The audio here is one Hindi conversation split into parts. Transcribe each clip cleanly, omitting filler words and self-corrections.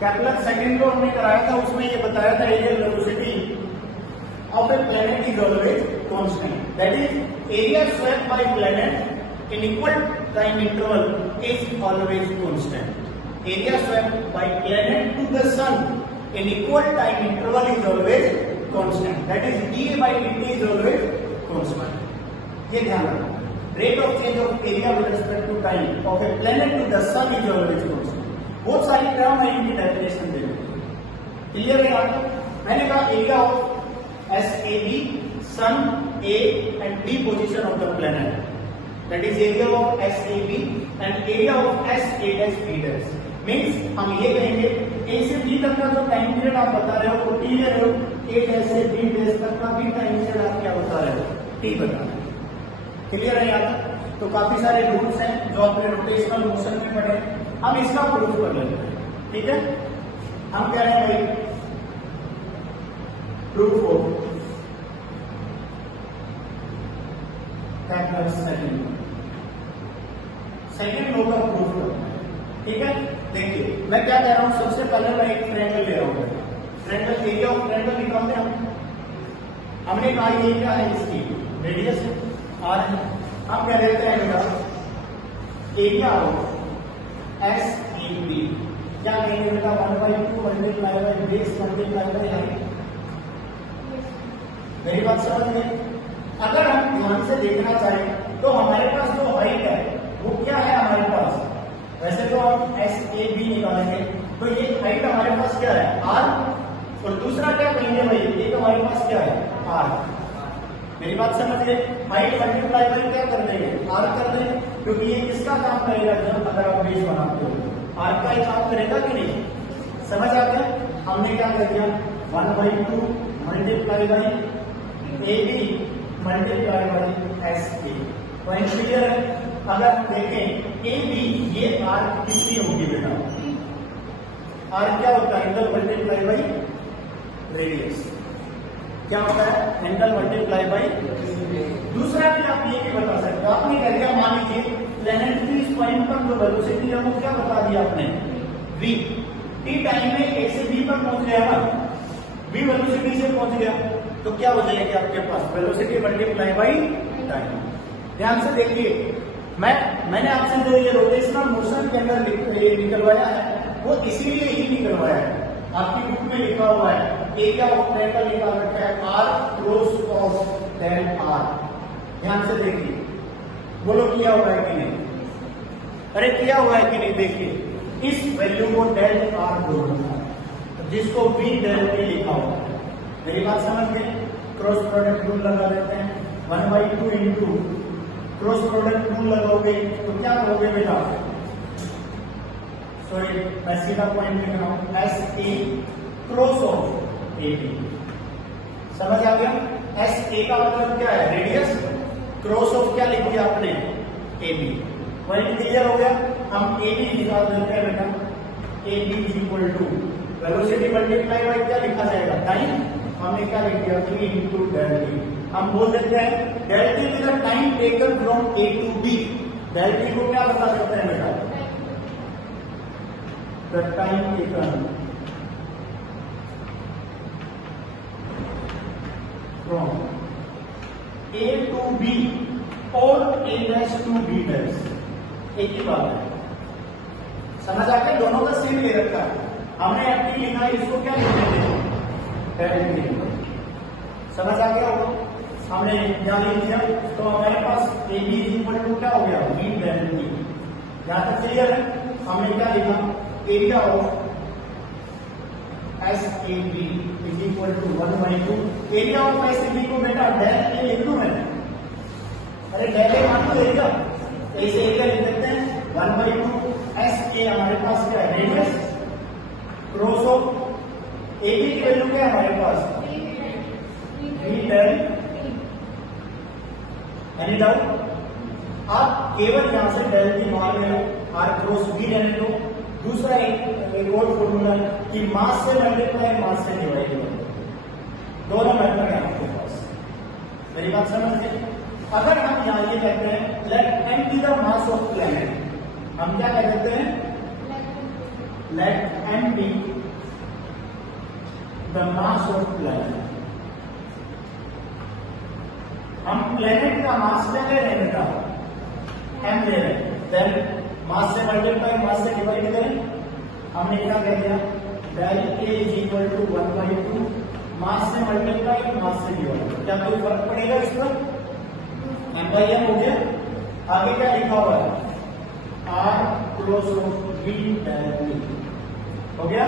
केपलर सेकंड को हमने कराया था, उसमें ये बताया था areal velocity of a planet is always constant, that is area swept by planet in equal time interval is always constant. Area swept by planet to the sun in equal time interval is always constant, that is d by dt is always constant. ये ध्यान रखना, rate of change of area with respect to time of a planet to the sun is always constant। बहुत सारी टर्म है, इनकी डेफिनेशन दे दी, क्लियर है आपको। मैंने कहा area of S A B, sun A and B position of the planet, that is area of S A B and area of S A dash B dash. Means हम ये कहेंगे ए से बी तक का जो टाइम पीरियड आप बता रहे हो वो टी ले रहे हो, ए डैश से बी डैश तक का भी टाइम पीरियड आप क्या बता रहे हो, टी बता रहे हो। क्लियर है यहाँ तक? तो काफी सारे रूल्स हैं जो आपने रोटेशनल मोशन में पढ़े, हम इसका प्रूफ कर लेते हैं, ठीक है। हम कह रहे हैं भाई प्रूफ हो सेकंड लॉ का प्रूफ करना है, ठीक है। देखिए मैं क्या कह रहा हूं, सबसे पहले मैं एक ट्रायंगल ले रहा हूं, ट्रायंगल एरिया ऑफ ट्रायंगल निकालते हैं हमने कहा ये क्या है, इसकी रेडियस है आर है। हम कह देते हैं बेटा area of S A B क्या कहेंगे बेटा, 1/2 multiply by base multiply by height. मेरी बात समझ में? अगर हम ध्यान से देखना चाहें तो हमारे पास जो हाइट है वो क्या है हमारे पास, वैसे तो हम एस ए बी निकालेंगे तो ये हाइट हमारे पास क्या है आर, और दूसरा क्या कहेंगे भाई, ये हमारे पास क्या है आर। मेरी बात समझ गए? हाइट मल्टीप्लाई बाय क्या कर देंगे, आर कर देंगे, क्योंकि ये किसका काम करेगा जब अगर आप बेस बनाते हो, आर का ही काम करेगा कि नहीं, समझ आ गया। हमने क्या कर दिया 1/2 multiply by A B multiply by S A. Point clear है? अगर देखें ए बी ये आर कितनी होगी बेटा, आर क्या होता है एंगल मल्टीप्लाई बाय रेडियस, क्या होता है एंगल मल्टीप्लाई बाय। दूसरा भी आप ये भी बता सकते हो, आपने कह दिया मान लीजिए प्लेनेट की इस पॉइंट पर जो वेलोसिटी है वो क्या बता दिया आपने v, टी टाइम में ए से बी पर पहुंच गया ना, v वेलोसिटी से पहुंच गया तो क्या हो जाएगी आपके पास वेलोसिटी मल्टीप्लाई बाय टाइम। ध्यान से देखिए मैंने आपसे जो ये रोटेशनल मोशन के अंदर निकलवाया है वो इसीलिए ही निकलवाया है, आपकी बुक में लिखा हुआ है एरिया ऑफ ट्रायंगल निकाल रखा है R cross of del R. ध्यान से देखिए, बोलो किया हुआ है कि नहीं, अरे किया हुआ है कि नहीं। देखिए इस वैल्यू को डेल आर बोलना है जिसको बी डेल बी लिखा हुआ है। मेरी बात समझ गए? क्रॉस प्रोडक्ट रूल लगा लेते हैं 1/2 इंटू क्रॉस प्रोडक्ट रूल लगाओगे तो क्या करोगे बेटा, सॉरी मैं सीधा पॉइंट लिख रहा हूं S A cross of A B. समझ आ गया? एस ए का मतलब क्या है रेडियस, क्रॉस ऑफ क्या लिख दिया आपने ए बी। पॉइंट क्लियर हो गया? हम ए बी निकाल देते हैं बेटा, A B is equal to velocity multiply by क्या लिखा जाएगा टाइम, हमने क्या लिख दिया 3 इंटू डेल टी। हम बोल देते हैं del T is the time taken from A to B. Del T को क्या बता सकते हैं बेटा, the time taken from A to B और A dash to B dash, एक ही बात है। समझ आके दोनों का सेम ले रखा है, हमने एफ लिखा है, इसको क्या लिखते हैं डेल टी। समझ आ गया होगा? हमने यहां लिख दिया तो हमारे पास A B is equal to क्या हो गया बी डेल टी। यहां तक क्लियर है? हमने क्या लिखा area of S A B is equal to 1/2 area of S A B को बेटा डेल ए लिख दूं मैं, अरे डेल ए मान लो एरिया, ए से एरिया लिख देते हैं 1/2 एस ए हमारे पास क्या है radius, cross of A B की वैल्यू क्या है हमारे पास बी डेल। Any doubt? आप केवल यहां से डेल टी मार रहे हो, आर क्रॉस बी रहने दो। दूसरा एक और फॉर्मूला है कि मास से मल्टीप्लाई मास से डिवाइड हो, दोनों मेथड है आपके पास। मेरी बात समझ गए? अगर हम यहां ये कहते हैं let M be the mass of planet, हम क्या कह देते हैं let m be the mass of planet. हम प्लेनेट का मास ले रहे हैं बेटा, m ले रहे हैं, देन मास से मल्टीप्लाई मास से डिवाइड करें, हमने क्या कह दिया del a is equal to 1/2 mass से मल्टीप्लाई मास से डिवाइड, क्या कोई फर्क पड़ेगा इस पर? m/m हो गया। आगे क्या लिखा हुआ है r cross of v del t हो गया।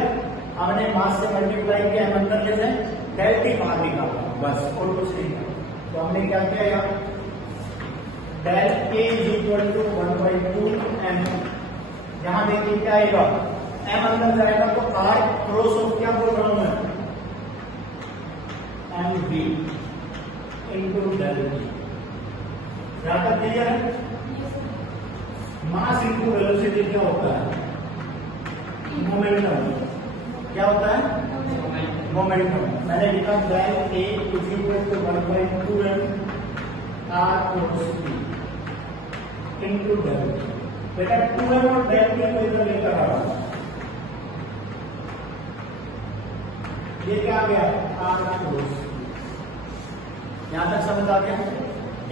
हमने मास से मल्टीप्लाई किया, हम अंदर ले जाए डेल t बाहर निकाला बस, और कुछ नहीं। तो हमने क्या किया यहाँ del a is equal to 1/2 m, यहां देखिए क्या आएगा m अंदर जाएगा तो r क्रॉस ऑफ क्या बोल रहा हूं मैं mv इंटू डेल t। यहां तक क्लियर है? मास इंटू वेलोसिटी क्या होता है? मोमेंटम। क्या होता है? मोमेंटम। मैंने लिखा del a is equal to 1/2 m r cross v into del t। बेटा 2m और डेल t को इधर लेकर आ रहा हूं, ये क्या आ गया r क्रॉस। यहां तक समझ आ गया?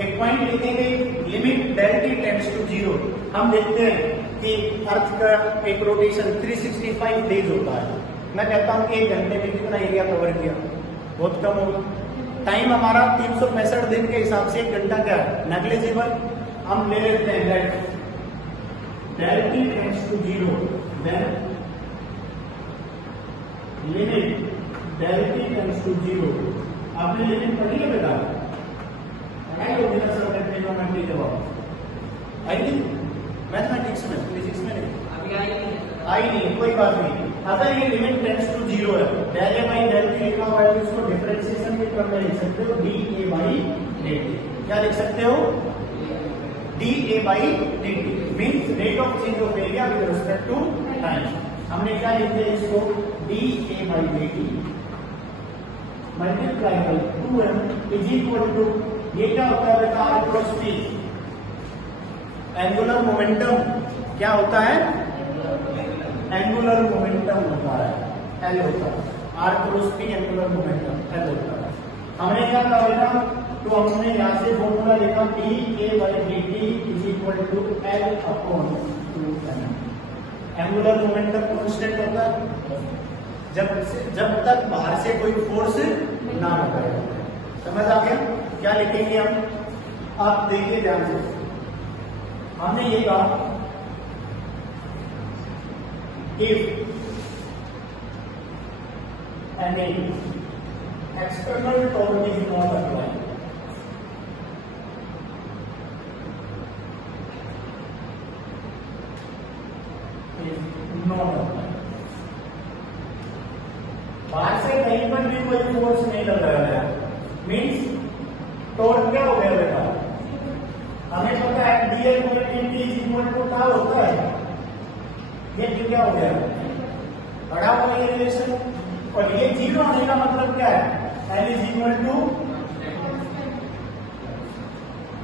एक पॉइंट लिखेंगे limit del t tends to 0। हम देखते हैं कि अर्थ का एक रोटेशन 365 डेज होता है। मैं कहता हूं कि 1 घंटे में कितना एरिया कवर किया? बहुत कम होगा। टाइम हमारा 365 दिन के हिसाब से 1 घंटा क्या है? नेग्लिजिबल। हम ले लेते हैं del t tends to 0, then limit del t tends to 0। आपने लिमिट पढ़ी है बेटा? पढ़ाई होगी ना सर ट्रिग्नोमेट्री के बाद? आई नहीं मैथमेटिक्स में, फिजिक्स में नहीं अभी आई नहीं, कोई बात नहीं। अगर ये लिमिट टेंड्स टू 0 है, del a by del t लिखा हुआ है तो इसको डिफरेंशिएशन के क्रम में लिख सकते हो dA बाई dt। क्या लिख सकते हो? dA by dt means rate of change of area with respect to time. हमने क्या लिख दिया इसको dA by dt multiply by 2m is equal to, ये क्या होता है बेटा? r cross t। Angular momentum क्या होता है? एंगुलर मोमेंटम होता है L होता है, r cross t angular momentum L होता है। हमने क्या कहा बेटा? तो हमने यहाँ से फॉर्मूला लिखा dA by dt is equal to L upon 2m। Angular momentum constant होता है जब तक बाहर से कोई फोर्स ना लगाए। समझ आ गया? क्या लिखेंगे हम? आप देखिए ध्यान से। हमने ये कहा if any external torque is not applied, बाहर से कहीं पर भी कोई फोर्स नहीं लगाया गया, मीन्स टॉर्क क्या हो गया बेटा? हमें पता है dl by dt is equal to क्या होता है? ये क्या हो गया? बड़ा हुआ ये रिलेशन, और ये 0 होने का मतलब क्या है? L इज इक्वल टू,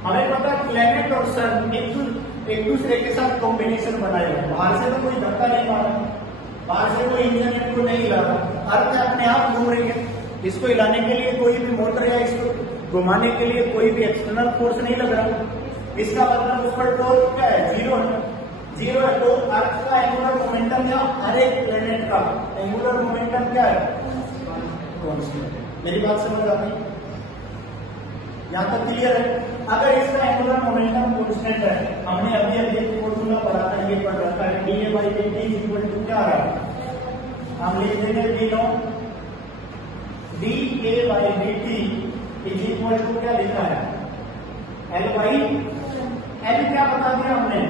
हमें पता है प्लेनेट और सन एक दूसरे के साथ कॉम्बिनेशन बनाए हुए। बाहर से तो कोई धक्का नहीं मारा, बाहर से कोई इंजन इनको नहीं हिला, अर्थ अपने आप घूम रही है। इसको हिलाने के लिए कोई भी मोटर या इसको घुमाने के लिए कोई भी एक्सटर्नल फोर्स नहीं लग रहा। इसका मतलब उस पर टॉर्क क्या है? 0 है। 0 है तो अर्थ का एंगुलर मोमेंटम या हर एक प्लेनेट का एंगुलर मोमेंटम क्या है? कांस्टेंट। मेरी बात समझ आती है? यहां तक क्लियर है? अगर इसका एंगुलर मोमेंटम कांस्टेंट है, हमने अभी अभी फॉर्मूला पढ़ा था, ये पढ़ रखा है dA by dt is equal to क्या आ रहा है? हम लिख देंगे we know dA by dt is equal to क्या लिखा है? L बाई L क्या बता दिया हमने?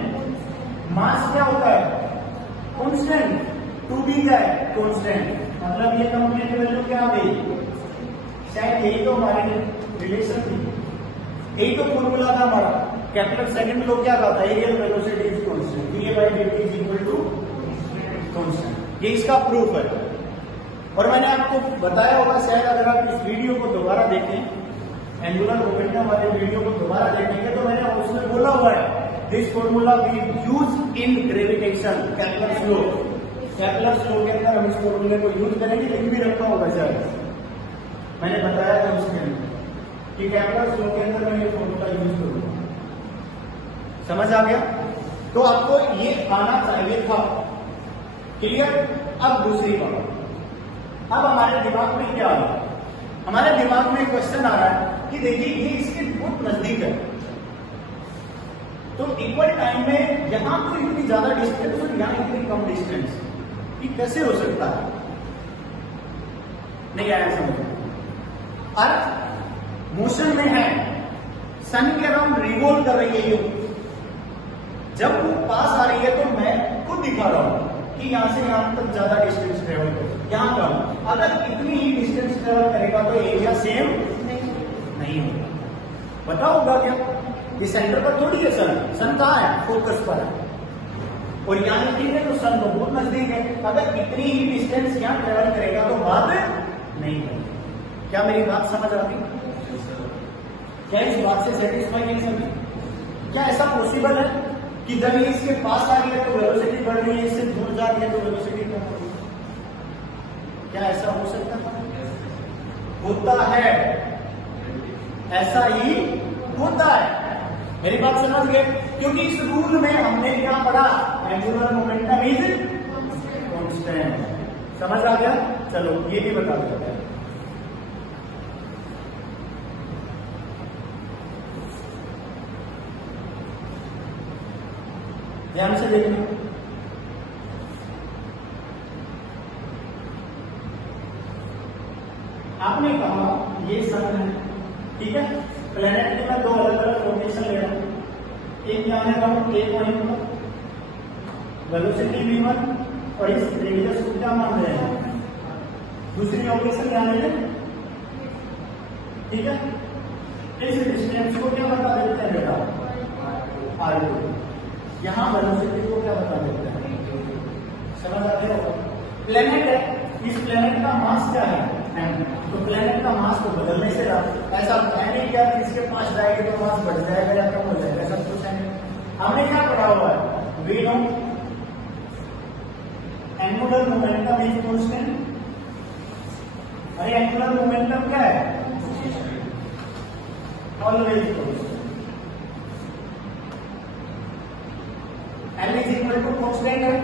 मास क्या होता है? कांस्टेंट। 2b क्या है? कांस्टेंट। मतलब ये कंप्लीट वैल्यू क्या आ गई? शायद यही तो हमारी रिलेशन थी, यही तो फॉर्मूला था हमारा। कैपिटल सेकंड लो क्या कहा था? Areal velocity is constant, dA by dt is equal to constant. ये इसका प्रूफ है। और मैंने आपको बताया होगा शायद, अगर आप इस वीडियो को दोबारा देखें, एंगुलर मोमेंटम वाले वीडियो को दोबारा देखेंगे तो मैंने उसमें बोला हुआ है this formula we use in gravitation capital law. Kepler's law के अंदर हम इस फॉर्मूले को यूज करेंगे, लिख भी रखा होगा शायद, मैंने बताया था उसके अंदर कि केपलर्स लॉ के अंदर मैं ये फॉर्मूला यूज करूंगा। समझ आ गया? तो आपको ये आना चाहिए था। क्लियर? अब दूसरी बात, अब हमारे दिमाग में क्या आ रहा है? हमारे दिमाग में क्वेश्चन आ रहा है कि देखिए ये इसके बहुत नजदीक है, तो इक्वल टाइम में यहां तो इतनी ज्यादा डिस्टेंस और यहां इतनी कम डिस्टेंस, ये कैसे हो सकता है? नहीं आया समझ? अर्थ मोशन में है, सन के अराउंड रिवॉल्व कर रही है ये, जब वो पास आ रही है तो मैं खुद दिखा रहा हूं कि यहां से यहां तक ज्यादा डिस्टेंस ट्रेवल करो, यहां कम। अगर इतनी ही डिस्टेंस ट्रेवल करेगा तो एरिया सेम नहीं होगा। पता होगा क्या? ये सेंटर पर थोड़ी है सन, सन कहाँ है? फोकस पर है, और यहाँ ठीक है तो सन तो बहुत नजदीक है। अगर इतनी ही डिस्टेंस यहाँ ट्रेवल करेगा तो बात नहीं होगी। क्या मेरी बात समझ आती? क्या इस बात से सेटिस्फाई है सभी? क्या ऐसा पॉसिबल है कि जब ये इसके पास आ रही है तो वेलोसिटी बढ़ रही है, इससे दूर जा रही है तो वेलोसिटी कम हो रही है? क्या ऐसा हो सकता है? होता है, ऐसा ही होता है। मेरी बात समझ गए? क्योंकि इस रूल में हमने क्या पढ़ा? Angular momentum is constant. समझ आ गया? चलो ये भी बता देते हैं। ध्यान से देखिए, आपने कहा ये सन है, ठीक है? प्लेनेट के मैं दो अलग अलग लोकेशन ले रहा हूं, एक यहाँ है राउंड ए पॉइंट पर, वेलोसिटी v1 और इस रेडियस को क्या मान रहे हैं? दूसरी लोकेशन यहाँ ले लें, ठीक है? इस डिस्टेंस को क्या बता देते हैं बेटा? r2। यहां वेलोसिटी को क्या बता देते हैं? समझ आते हो? प्लेनेट है, इस प्लेनेट का मास क्या है? m। तो प्लेनेट का मास को बदलने से ऐसा नहीं क्या इसके पास जाएगी तो मास बढ़ जाएगा या कम हो जाएगा, सब कुछ है। हमने क्या पढ़ा हुआ है? We know angular momentum is constant. अरे एंगुलर मोमेंटम क्या है? Always constant. L is equal to constant है।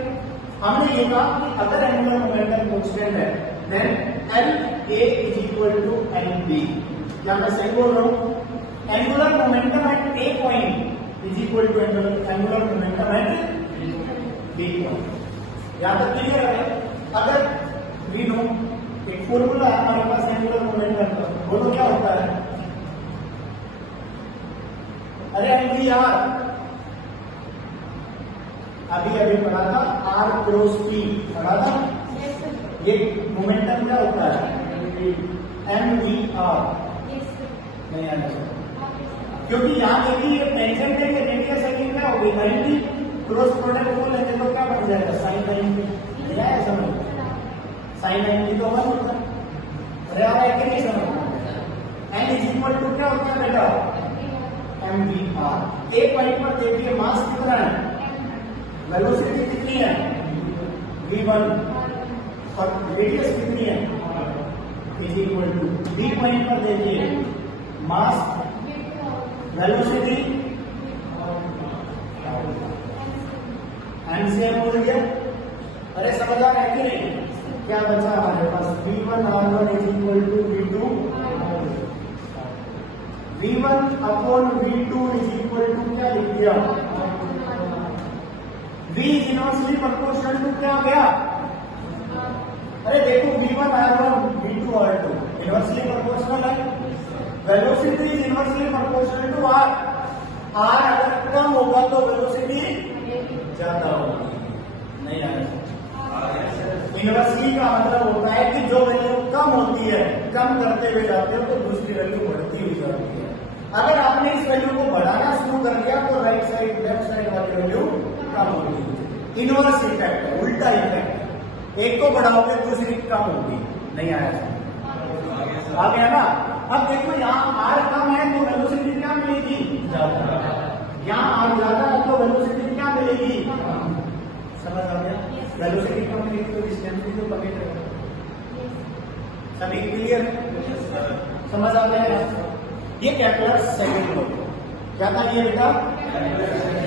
हमने ये कहा कि अगर एंगुलर मोमेंटम कांस्टेंट है then L A is equal to L B. क्या मैं सही बोल रहा हूं? Angular momentum at A point is equal to angular momentum at B point. यहां तक क्लियर है? अगर वी नो एक फॉर्मूला है हमारे पास एंगुलर मोमेंटम का, बोलो क्या होता है? अरे एनवी आर, अभी अभी पढ़ा था, आर क्रॉस पी पढ़ा था। ये मोमेंटम क्या होता है? M V R. नहीं आना, क्योंकि यहाँ देखिए ये टेंजेंट है कि रेडियस है कि क्या होगी? 90। क्रॉस प्रोडक्ट को लेते तो क्या बन जाएगा? साइन 90। क्या है समझ? साइन 90 तो 1 होता है। अरे आप एक नहीं समझ? एन इज इक्वल टू क्या होता है बेटा? M V R. एक पॉइंट पर देखिए मास कितना है, वेलोसिटी कितनी है? v1 और रेडियस कितनी है? Is equal to B point पर देखिए मास, वेलोसिटी, एनसीएम बोल गया। अरे समझ आ रहा है कि नहीं? क्या बचा हमारे पास? v1 r1 is equal to v2, v1 upon v2 is equal to क्या लिख दिया? v is inversely proportional to क्या गया? अरे देखो v1 r1 v2 r2 inversely proportional है। Velocity is inversely proportional to r। r अगर कम होगा तो वेलोसिटी ज्यादा होगी। नहीं आया? इनवर्सली का मतलब होता है कि जो वैल्यू कम होती है, कम करते हुए जाते हो तो दूसरी वैल्यू बढ़ती हुई जाती है। अगर आपने इस वैल्यू को बढ़ाना शुरू कर दिया तो राइट साइड लेफ्ट साइड वाली वैल्यू कम होगी। इनवर्स इफेक्ट है, उल्टा इफेक्ट। एक को बढ़ाओगे दूसरी कम होगी। नहीं आया? आ गया ना? अब देखो यहाँ आर कम है तो वेलोसिटी क्या मिलेगी? ज्यादा। यहाँ आर ज्यादा है तो वेलोसिटी क्या मिलेगी? समझ आ गया? वेलोसिटी कम रहेगी तो डिस्टेंस भी तो कम ही रहेगा। सभी क्लियर है? समझ आ गया? ये केपलर सेकंड लॉ। क्या था ये बेटा?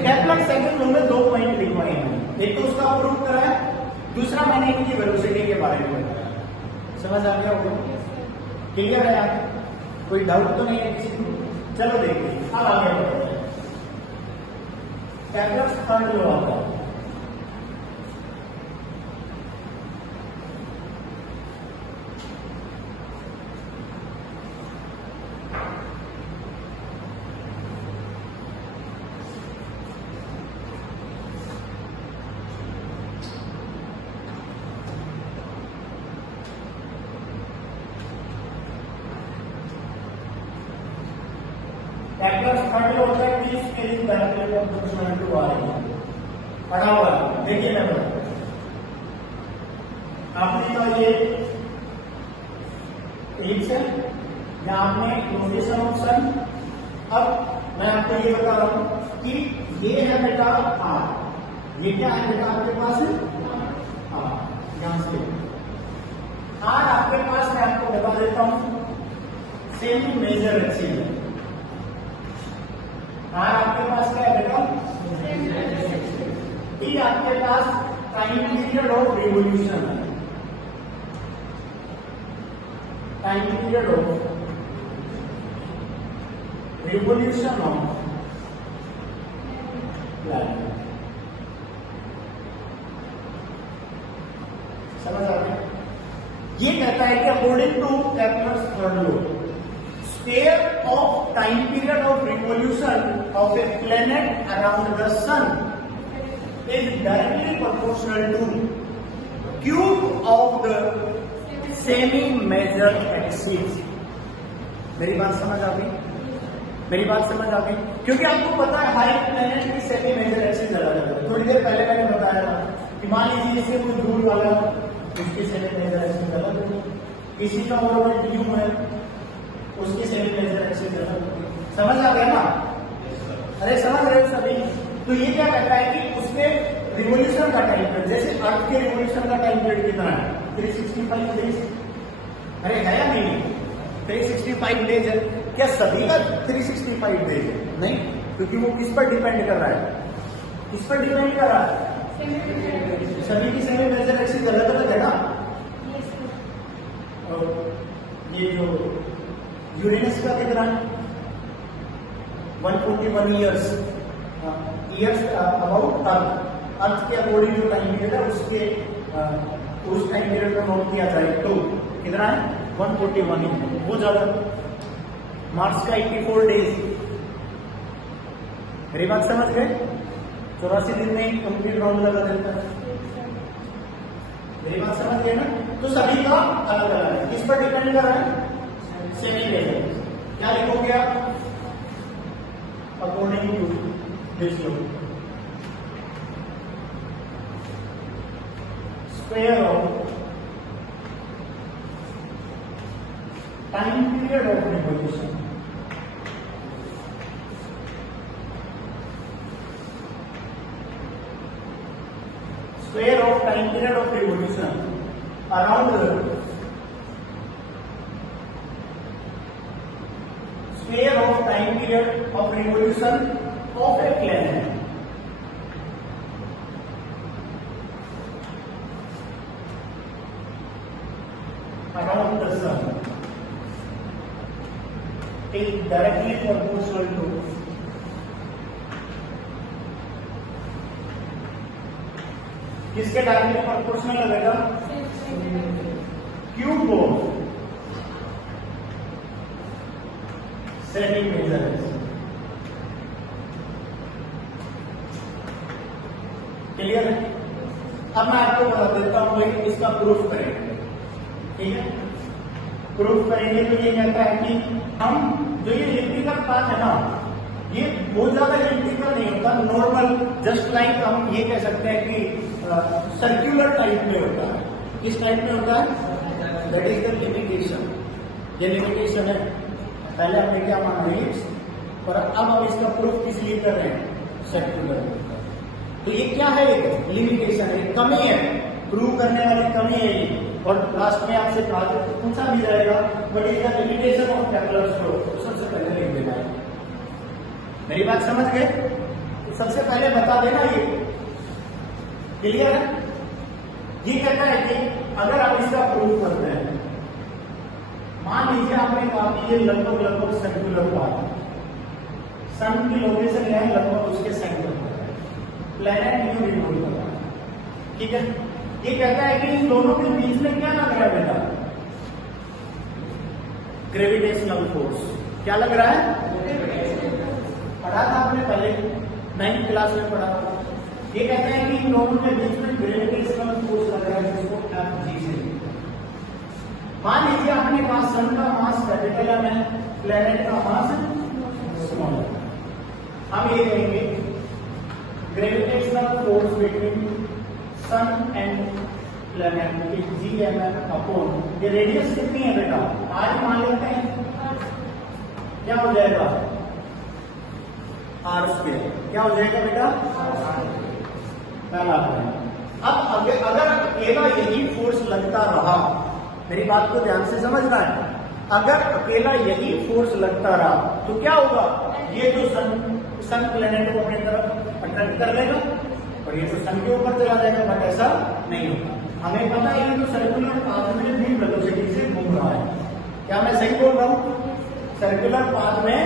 केपलर सेकंड लॉ में 2 पॉइंट लिखवाए हैं। एक तो उसका प्रूफ करा है, दूसरा मैंने इनकी वेलोसिटी के बारे में बताया। समझ आ गया होगा? क्लियर है? आप कोई डाउट तो नहीं है किसी को? चलो देखिए अब आगे बढ़ते हैं। केपलर थर्ड लॉ आता है। केपलर थर्ड लॉ होता है कि scaling directly proportional to R पढ़ा हुआ है। देखिए मैं बताऊं, आपने तो ये एलिप्स है या आपने रोटेशन ऑफ सन। अब मैं आपको ये बता रहा हूं कि ये है बेटा आर। ये क्या है बेटा आपके पास? आर। यहां से आर आपके पास, मैं आपको बता देता हूं, सेमी मेजर एक्सिस है। आर आपके पास क्या है बेटा? ये आपके पास टाइम पीरियड ऑफ रिवोल्यूशन है। Time period of revolution of light. समझ आ गया? ये कहता है कि according to Kepler's third law, square of time period of revolution of a planet around the sun is directly proportional to cube of the semi-major axis। मेरी बात समझ आ गई? मेरी बात समझ आ गई? क्योंकि आपको पता है हर एक प्लेनेट की सेमी मेजर एक्सिस अलग अलग है। थोड़ी देर पहले मैंने बताया था कि मान लीजिए इससे कोई दूर वाला उसकी सेमी मेजर एक्सिस अलग है, किसी का ऑर्बिट ड्यू है उसकी सेमी मेजर एक्सिस अलग। समझ आ गया ना? अरे समझ रहे हो सभी? तो ये क्या कहता है कि उसके रिवोल्यूशन का टाइम पीरियड, जैसे अर्थ के रिवोल्यूशन का टाइम पीरियड कितना है? 365 डेज। अरे है या नहीं? 365 डेज है। क्या सभी का 365 डेज है? नहीं, क्योंकि वो किस पर डिपेंड कर रहा है? किस पर डिपेंड कर रहा है? सभी की सेमी मेजर एक्सिस अलग अलग है ना। और ये जो यूरेनस का कितना है? 141 ईयर्स अबाउट अर्थ। अर्थ के अकॉर्डिंग जो टाइम पीरियड है उसके उस टाइम पीरियड में नोट किया जाए तो कितना है? 141। वो ज्यादा। मार्स का 84 डेज। मेरी बात समझ गए? 84 दिन में ही कंप्लीट राउंड लगा देता है। मेरी बात समझ गए ना? तो सभी का अलग अलग है। किस पर डिपेंड कर रहा है? Semi major. क्या लिखोगे आप? According to this law, square of time period of revolution square of time period of revolution around the square of time period of revolution of a planet around the sun is directly proportional to किसके डायरेक्टली प्रोपोर्शनल लगेगा? Cube of semi major axis. Clear है? अब मैं आपको बता देता हूं इसका प्रूफ करेंगे। ठीक है? प्रूफ करेंगे तो ये कहता है कि हम जो ये इलेक्ट्रिकल पाथ है ना, ये बहुत ज्यादा इलेक्ट्रिकल नहीं होता, नॉर्मल जस्ट लाइक हम ये कह सकते हैं कि सर्कुलर टाइप में होता है। किस टाइप में होता है? That is the limitation. ये लिमिटेशन है। पहले हमने क्या माना? एलिप्स। और अब हम इसका प्रूफ किस लिए कर रहे हैं? सर्कुलर। तो ये क्या है, एक लिमिटेशन है, कमी है, प्रूव करने वाली कमी है ये। और लास्ट में आपसे पूछा भी जाएगा what is the limitation of Templar flow, तो सबसे पहले लिख देना है। मेरी बात समझ गए? तो सबसे पहले बता देना ये, क्लियर है? ये कहता है कि अगर आप इसका प्रूव करते हैं, मान लीजिए आपने कहा कि ये लगभग सर्कुलर पाथ, सन की लोकेशन है लगभग उसके सेंटर पर, प्लैनेट न्यू रिवॉल्व कर रहा है, ठीक है? ये कहता है कि इन दोनों के बीच में क्या लग रहा है बेटा? Gravitational force. क्या लग रहा है? पढ़ा था आपने पहले 9th क्लास में पढ़ा था। ये कहता है कि इन दोनों के बीच में ग्रेविटेशनल फोर्स लग रहा है, जिसको Fg से। मान लीजिए अपने पास सन का मास कैपिटल है, प्लेनेट का मास स्मॉल है। हम ये कहेंगे gravitational force between sun and planet Gmm upon, ये रेडियस कितनी है बेटा? आज मान लेते हैं, क्या हो जाएगा? r²। क्या हो जाएगा बेटा? अब अगर अकेला यही फोर्स लगता रहा, मेरी बात को ध्यान से समझना है, अगर अकेला यही फोर्स लगता रहा तो क्या होगा? ये जो सन प्लेनेट को अपनी तरफ अट्रैक्ट कर लेगा और ये तो सन के ऊपर चला जाएगा, बट ऐसा नहीं होगा। हमें पता है ये तो सर्कुलर पाथ में भी वेलोसिटी से घूम रहा है। क्या मैं सही बोल रहा हूँ? सर्कुलर पाथ में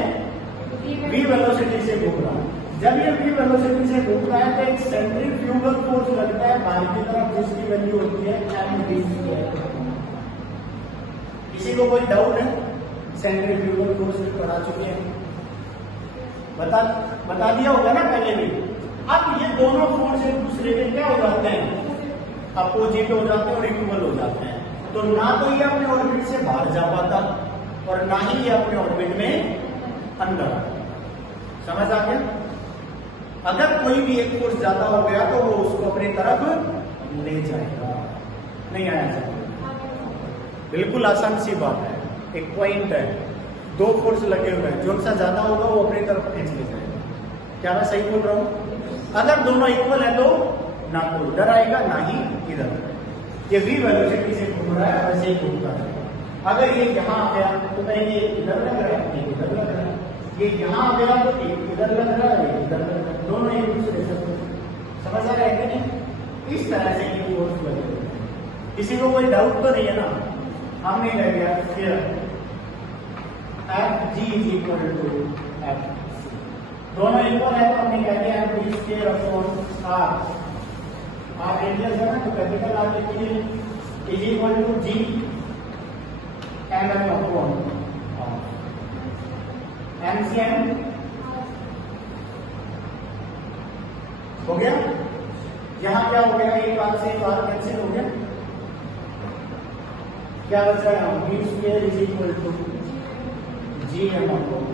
v वेलोसिटी से घूम रहा है। जब ये v वेलोसिटी से घूम रहा है तो एक सेंट्रीफ्यूगल फोर्स लगता है बाहर की तरफ, जिसकी वैल्यू होती है mv²। किसी को कोई डाउट है? सेंट्रीफ्यूगल फोर्स पढ़ा चुके हैं, बता दिया होगा ना पहले भी। अब ये दोनों फोर्स एक दूसरे के क्या हो जाते हैं? अपोजिट हो जाते हैं और इक्वल हो जाते हैं। तो ना तो ये अपने ऑर्बिट से बाहर जा पाता और ना ही ये अपने ऑर्बिट में अंदर आता। समझ आ गया? अगर कोई भी एक फोर्स ज्यादा हो गया तो वो उसको अपनी तरफ ले जाएगा, नहीं आया जाएगा। बिल्कुल आसान सी बात है। एक पॉइंट है, दो फोर्स लगे हुए हैं, जो सा ज्यादा होगा वो अपनी तरफ खींच ले जाएगा। क्या मैं सही बोल रहा हूं? अगर दोनों इक्वल है तो ना तो उधर आएगा ना ही इधर। ये v वेलोसिटी से घूम रहा है, वैसे ही घूमता है। अगर ये यहाँ आ गया तो कहेंगे इधर लग रहा है, ये इधर लग रहा है। ये यहाँ आ गया तो एक इधर लग रहा है, ये इधर लग रहा है, दोनों एक दूसरे से। समझ आ रहा है कि नहीं? इस तरह से ये फोर्स लगे हुए हैं। किसी को कोई डाउट तो नहीं है ना? हमने कह दिया फिर Fg = F, दोनों इक्वल है तो हमने कह दिया v²/r। r रेडियस है ना, तो कैपिटल R लिखिए = G mm अपॉन m से n हो गया। यहां क्या हो गया? एक बार से एक बार कैंसिल हो गया। क्या बचा है? v² = Gm अपॉन,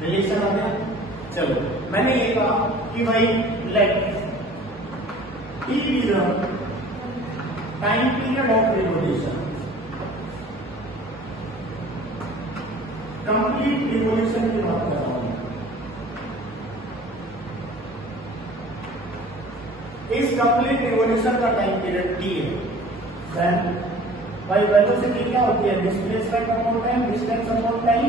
रिलेशन आ गया। चलो, मैंने ये कहा कि भाई let T be the time period of revolution, complete revolution की बात कर रहा हूं। इस कंप्लीट रिवोल्यूशन का टाइम पीरियड T है। देन भाई वेलोसिटी क्या होती है? Displacement upon time, distance upon time.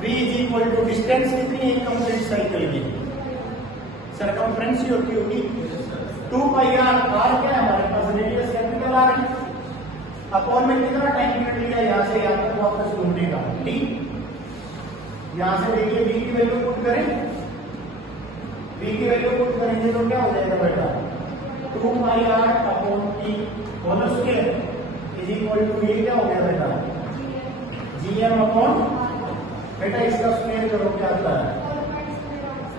v = distance कितनी है कंप्लीट साइकिल की? सरकमफ्रेंस ही होगी 2πr। r क्या है हमारे पास? रेडियस कैपिटल R है। अपॉन में कितना टाइम पीरियड लिया? यहाँ से यहाँ तक वापस घूमने का t। यहाँ से देखिए v की वैल्यू पुट करें, v की वैल्यू पुट करेंगे तो क्या हो जाएगा बेटा? 2πr/t होल स्क्वायर = ये क्या हो गया बेटा? Gm अपॉन, बेटा इसका स्क्वायर करो क्या आता है?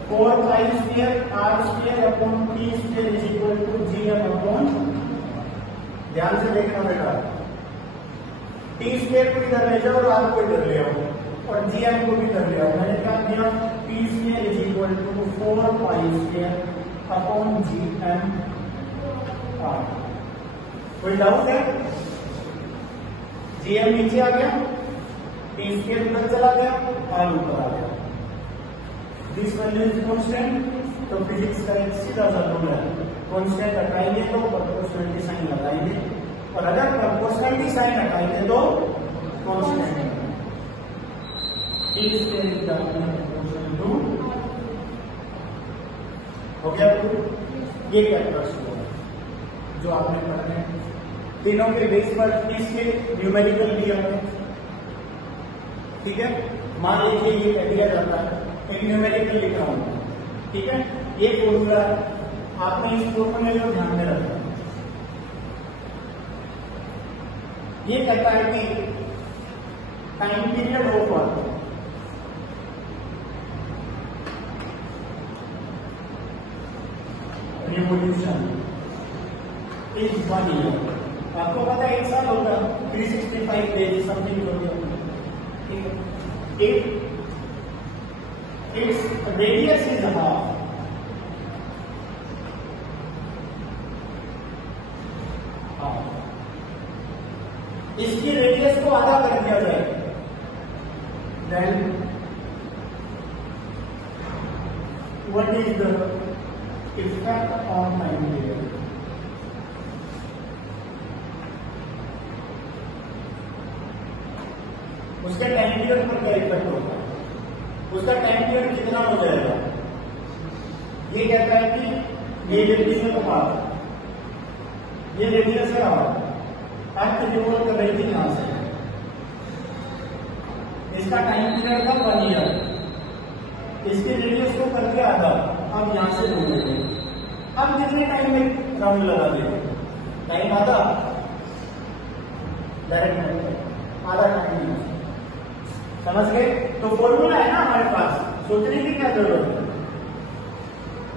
4π² r² upon t² = Gm upon, ध्यान से देखना बेटा, t² को इधर ले जाओ और r को इधर ले आओ और Gm को भी इधर ले आओ। मैंने क्या किया? t² = 4π² upon Gm r। कोई डाउट है? Gm नीचे आ गया, t² उधर चला गया, r ऊपर आ गया। दिस वैल्यू इज कांस्टेंट तो फिजिक्स का एक सीधा सा रूल है, कांस्टेंट हटाएंगे तो प्रोपोर्शनलिटी साइन लगाएंगे, और अगर प्रोपोर्शनलिटी साइन हटाएंगे तो कांस्टेंट हो गया। ये कैरेक्टर्स जो आपने पढ़ने हैं तीनों के बेस पर इसके न्यूमेरिकल दिया है, ठीक है। मान लीजिए ये कह दिया जाता है, एक न्यूमेरिकल लिख रहा हूं, ठीक है। ये फॉर्मूला आपने इस फॉर्मूले को ध्यान में रखना। ये कहता है कि time period of revolution is 1 year. आपको पता है 1 साल होगा 365 डेज समथिंग होगा, ठीक है। इट्स रेडियस इज हाफ, इसकी रेडियस को आधा कर दिया जाए, then what is the effect on time period. उसके टाइम पीरियड पर क्या इफेक्ट होगा, उसका टाइम पीरियड कितना हो जाएगा। ये कहता है कि ये रेडियस है हाफ, ये रेडियस है हाफ, अर्थ रिवॉल्व कर रही थी यहां से, इसका टाइम पीरियड था 1 ईयर, इसके रेडियस को करके आधा, अब यहां से दूर हो, अब कितने टाइम में राउंड लगा देंगे, टाइम आधा, डायरेक्ट आधा टाइम, समझ गए। तो फॉर्मूला है ना हमारे पास, सोचने की क्या जरूरत है,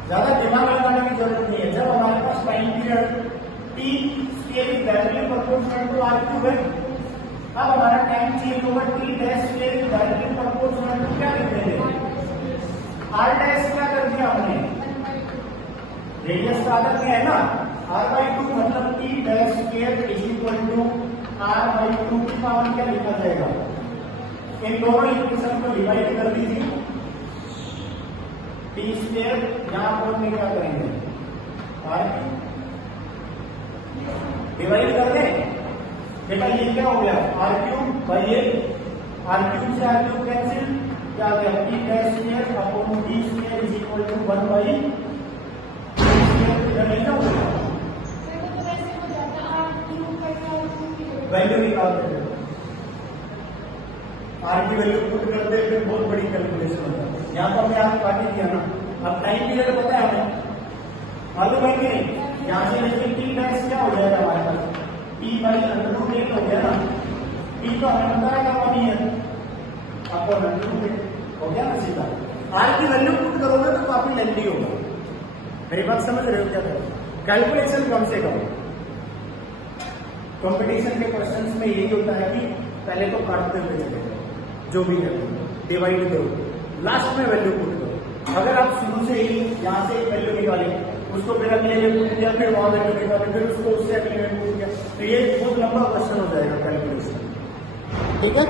ज्यादा दिमाग लगाने की जरूरत नहीं है। जब हमारे पास time period T scale is directly proportional to R cube है, अब हमारा टाइम चेंज होगा T dash scale is directly proportional to क्या लिख देंगे, आर डैश। क्या कर दिया हमने, रेडियस का आदत क्या है ना, r/2 मतलब T dash scale is equal to r/2 की पावर क्या लिखा जाएगा, इन दोनों इक्वेशन को डिवाइड कर दीजिए, टी स्क्वायर यहां पर में क्या करेंगे, r डिवाइड कर दें बेटा, ये क्या हो गया r³ बाई ये, r³ से r³ कैंसिल, क्या आ गया T dash square upon D square is equal to 1 बाई वैल्यू निकालते हैं, आर की वैल्यू पुट करते फिर बहुत बड़ी कैलकुलेशन होता है। यहाँ पर मैं आपको काटी दिया ना, अब टाइम पीरियड पता है हमें, मालूम है कि नहीं, यहाँ से लेकिन टी डैश क्या हो जाएगा हमारे पास, टी बाई √8 हो गया ना, टी तो हमें पता है कब नहीं है, आपको √8 हो गया ना सीधा। आर की वैल्यू पुट करोगे तो काफी लेंथी होगा, मेरी बात समझ रहे हो क्या करें, कैलकुलेशन कम से कम। कंपटीशन के क्वेश्चंस में यही होता है कि पहले तो काटते हुए चले, जो भी है डिवाइड करो, लास्ट में वैल्यू पुट करो। अगर आप शुरू से ही यहाँ से एक वैल्यू निकाले, उसको फिर अगले में पुट किया, फिर वहां वैल्यू निकाले, फिर उसको उससे अगले में पुट किया, तो ये बहुत लंबा क्वेश्चन हो जाएगा कैलकुलेशन, ठीक है।